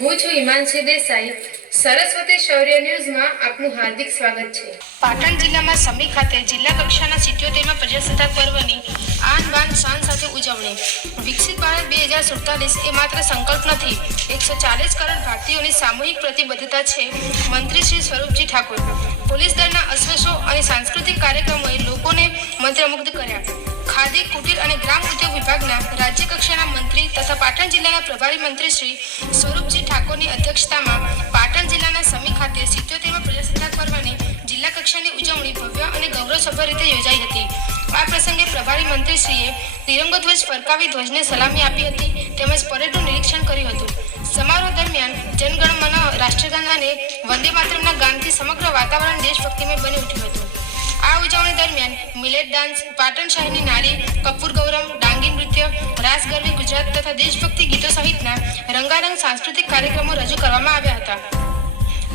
હું છું હિમાંશી દેસાઈ. સરસ્વતી શૌર્ય ન્યૂઝમાં આપનું હાર્દિક સ્વાગત છે. પાટણ જિલ્લામાં સમી ખાતે જિલ્લા કક્ષાના 77મા પ્રજાસત્તાક પર્વની આન બાન શાન સાથે ઉજવણી. વિકસિત ભારત 2047 એ માત્ર સંકલ્પ નથી, 140 કરોડ ભારતીયોની સામૂહિક પ્રતિબદ્ધતા છે. મંત્રી શ્રી સ્વરૂપજી ઠાકોર. પોલીસ દળના અશ્વશો અને સાંસ્કૃતિક કાર્યક્રમોએ લોકોને મંત્રમુગ્ધ કર્યા. ખાદી, કુટીર અને ગ્રામ ઉદ્યોગ વિભાગના રાજ્ય કક્ષાના મંત્રી તથા પાટણ જિલ્લાના પ્રભારી મંત્રી શ્રી સ્વરૂપજી ઠાકોરની અધ્યક્ષતામાં પાટણ જિલ્લાના સમી ખાતે 77મા પ્રજાસત્તાક પર્વની જિલ્લા કક્ષાની ઉજવણી ભવ્ય અને ગૌરવસભર રીતે યોજાઈ હતી. આ પ્રસંગે પ્રભારી મંત્રીશ્રીએ તિરંગો ધ્વજ ફરકાવી ધ્વજને સલામી આપી હતી તેમજ પરેડનું નિરીક્ષણ કર્યું હતું. સમારોહ દરમિયાન જનગણ મન રાષ્ટ્રગાન અને વંદે માતરમના ગાનથી સમગ્ર વાતાવરણ દેશભક્તિમય બની ઉઠ્યું હતું. આ ઉજવણી દરમિયાન મિલેટ ડાન્સ, પાટણ શહેરની નારી, કપૂર ગૌરમ, ડાંગી નૃત્ય, રાસ ગરબી ગુજરાત તથા દેશભક્તિ ગીતો સહિતના રંગારંગ સાંસ્કૃતિક કાર્યક્રમો રજૂ કરવામાં આવ્યા હતા,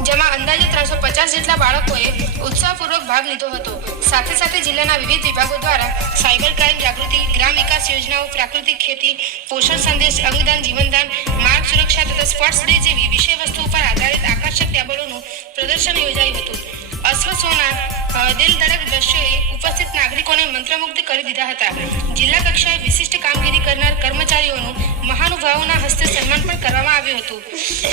જેમાં અંદાજે 350 જેટલા બાળકોએ ઉત્સાહપૂર્વક ભાગ લીધો હતો. સાથે સાથે જિલ્લાના વિવિધ વિભાગો દ્વારા સાયબર ક્રાઇમ જાગૃતિ, ગ્રામ વિકાસ યોજનાઓ, પ્રાકૃતિક ખેતી, પોષણ સંદેશ, અંગદાન, જીવનદાન, માર્ગ સુરક્ષા તથા સ્પોર્ટ્સ ડે જેવી વિષય વસ્તુઓ પર આધારિત આકર્ષક ટેબલોનું પ્રદર્શન યોજાયું હતું. અશ્વસોના દિલધડક દ્રશ્યોએ ઉપસ્થિત નાગરિકોને મંત્રમુગ્ધ કરી દીધા હતા. જિલ્લા કક્ષાએ વિશિષ્ટ કામગીરી કરનાર કર્મચારીઓનું મહાનુભાવોના હસ્તે સન્માન પણ કરવામાં આવ્યું હતું.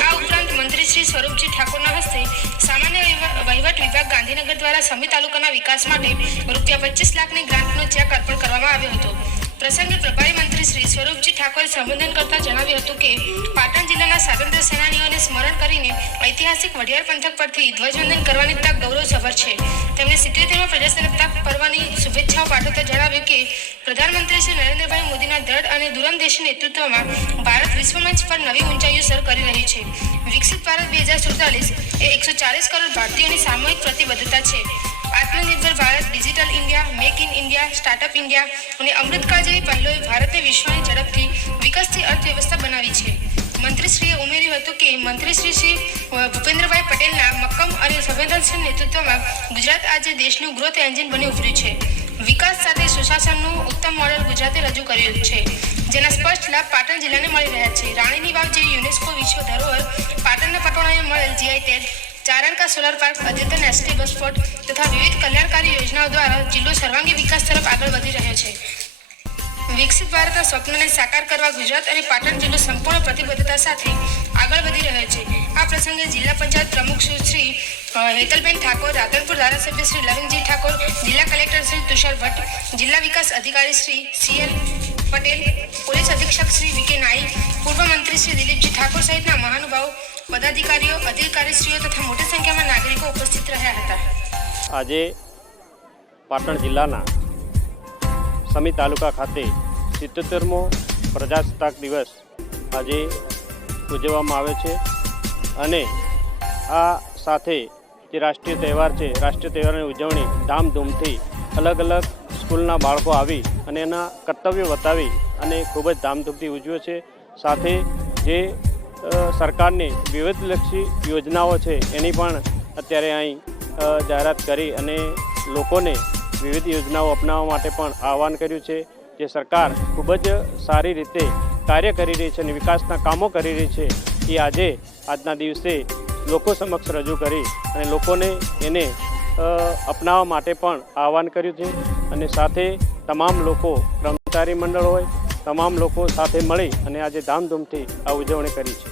આ ઉપરાંત મંત્રી શ્રી સ્વરૂપજી ઠાકોરના હસ્તે સામાન્ય વહીવટ વિભાગ ગાંધીનગર દ્વારા સમી તાલુકાના વિકાસ માટે ₹25 લાખની ગ્રાન્ટનો ચેક અર્પણ કરવામાં આવ્યો હતો. પ્રસંગે પ્રભારી મંત્રી શ્રી સ્વરૂપજી ઠાકોરે સંબોધન કરતા જણાવ્યું હતું કે પાટણ જિલ્લાના સ્વાતંત્ર્ય સેનાનીઓને સ્મરણ કરીને ઐતિહાસિક વઢિયાર પંથક પરથી ધ્વજવંદન કરવાની તક ગૌરવસભર છે. તેમણે 77મા પ્રજાસત્તાક પર્વની શુભેચ્છાઓ પાઠવતા જણાવ્યું કે પ્રધાનમંત્રી શ્રી નરેન્દ્રભાઈ મોદીના દ્રઢ અને દૂરંદેશી નેતૃત્વમાં ભારત વિશ્વમંચ પર નવી ઊંચાઈઓ સર કરી રહી છે. વિકસિત ભારત 2047 એ 140 કરોડ ભારતીયોની સામૂહિક પ્રતિબદ્ધતા છે. આત્મનિર્ભર Bharat, digital India, make in India, startup India અને અમૃતકાળ જેવી પહેલોએ ભારતને વિશ્વની ઝડપથી વિકસતી અર્થવ્યવસ્થા બનાવી છે. મંત્રીશ્રીએ ઉમેર્યું હતું કે મંત્રી શ્રી ભૂપેન્દ્રભાઈ પટેલના મક્કમ અને સંવેદનશીલ નેતૃત્વમાં ગુજરાત આજે દેશનું ગ્રોથ એન્જિન બની ઉભર્યું છે. વિકાસ સાથે સુશાસનનું ઉત્તમ મોડેલ ગુજરાતે રજૂ કર્યું છે, જેના સ્પષ્ટ લાભ પાટણ જિલ્લાને મળી રહ્યા છે. રાણીની વાવ જેવી યુનેસ્કો વિશ્વ ધરોહર, પાટણના પટોળાને મળેલ GI tag, Charanka solar park, અદ્યતન ST બસ સ્પોટ તથા વિવિધ કલ્યાણકારી યોજનાઓ દ્વારા જિલ્લો સર્વાંગી વિકાસ તરફ આગળ વધી રહ્યો છે. વિકસિત ભારતના સ્વપ્નને સાકાર કરવા ગુજરાત અને પાટણ જિલ્લો સંપૂર્ણ પ્રતિબદ્ધતા સાથે આગળ વધી રહ્યો છે. આ પ્રસંગે જિલ્લા પંચાયત પ્રમુખ શ્રી હેતલબેન ઠાકોર, રાધનપુર ધારાસભ્ય શ્રી લવિંગજી ઠાકોર, જિલ્લા કલેક્ટર શ્રી તુષાર ભટ્ટ, જિલ્લા વિકાસ અધિકારી શ્રી CL પટેલ, પોલીસ અધિક્ષક શ્રી VK નાઈ, પૂર્વ મંત્રી શ્રી દિલીપજી ઠાકોર સહિતના મહાનુભાવો, પદાધિકારીઓ, અધિકારીશ્રીઓ તથા મોટી સંખ્યામાં નાગરિકો ઉપસ્થિત રહ્યા હતા. આજે પાટણ જિલ્લાના સમી તાલુકા ખાતે 77મો પ્રજાસત્તાક દિવસ આજે ઉજવવામાં આવે છે અને આ સાથે જે રાષ્ટ્રીય તહેવાર છે, રાષ્ટ્રીય તહેવારની ઉજવણી ધામધૂમથી અલગ અલગ સ્કૂલના બાળકો આવી અને એના કર્તવ્યો બતાવી અને ખૂબ જ ધામધૂમથી ઉજવ્યો છે. સાથે જે સરકારની વિવિધલક્ષી યોજનાઓ છે એની પણ અત્યારે અહીં જાહેરાત કરી અને લોકોને વિવિધ યોજનાઓ અપનાવવા માટે પણ આહવાન કર્યું છે. જે સરકાર ખૂબ જ સારી રીતે કાર્ય કરી રહી છે અને વિકાસના કામો કરી રહી છે એ આજના દિવસે લોકો સમક્ષ રજૂ કરી અને લોકોને એને અપનાવવા માટે પણ આહવાન કર્યું છે. અને સાથે તમામ લોકો, કર્મચારી મંડળ હોય, તમામ લોકો સાથે મળી અને આજે ધામધૂમથી આ ઉજવણી કરી છે.